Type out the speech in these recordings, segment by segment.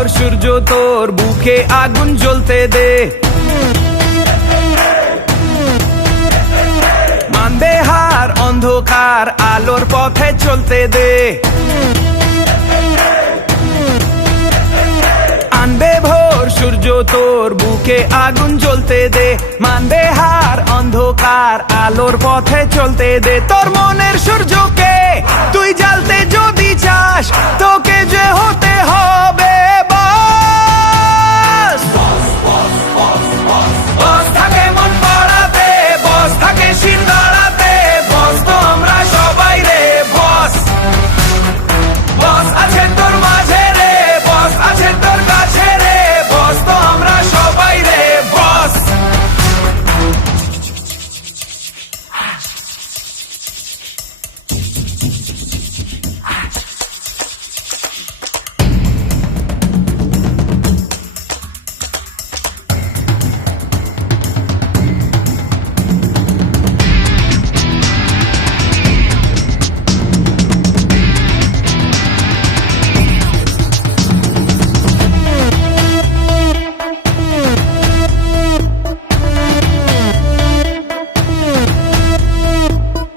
ভোর সূর্য তোর বুকে আগুন জ্বলতে দে। মানবে হার অন্ধকার আলোর পথে চলতে দে। আনবে ভোর সূর্য তোর বুকে আগুন জ্বলতে দে। মানবে হার অন্ধকার আলোর পথে চলতে দে। তোর মনের সূর্যকে তুই জ্বালতে যদি চাস, তোকে যে হতে হবে বস। বস থাকে মন পড়াতে, বস থাকে শির দাঁড়াতে, বস তো আমরা সবাই রে বস। বস আছে তোর মাঝে রে, বস আছে তোর কাছে রে, বস তো আমরা সবাই রে বস।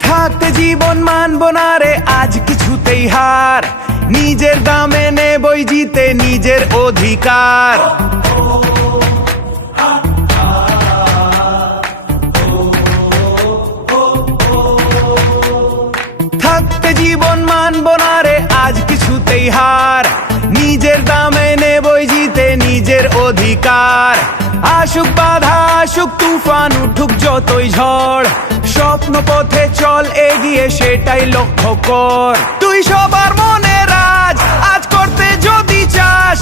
থাকতে জীবন মানবো না রে আজ কিছুতেই হার, নিজের দামে নেবই জিতে নিজের অধিকার। থাকতে জীবন মানবো না রে আজ কিছুতেই হার, নিজের দামে নেবই জিতে নিজের অধিকার। আসুক বাধা আসুক তুফান উঠুক যতই ঝড়, স্বপ্ন পথে চল এগিয়ে সেটাই লক্ষ্য কর। তুই সবার মনে রাজ আজ করতে যদি চাস,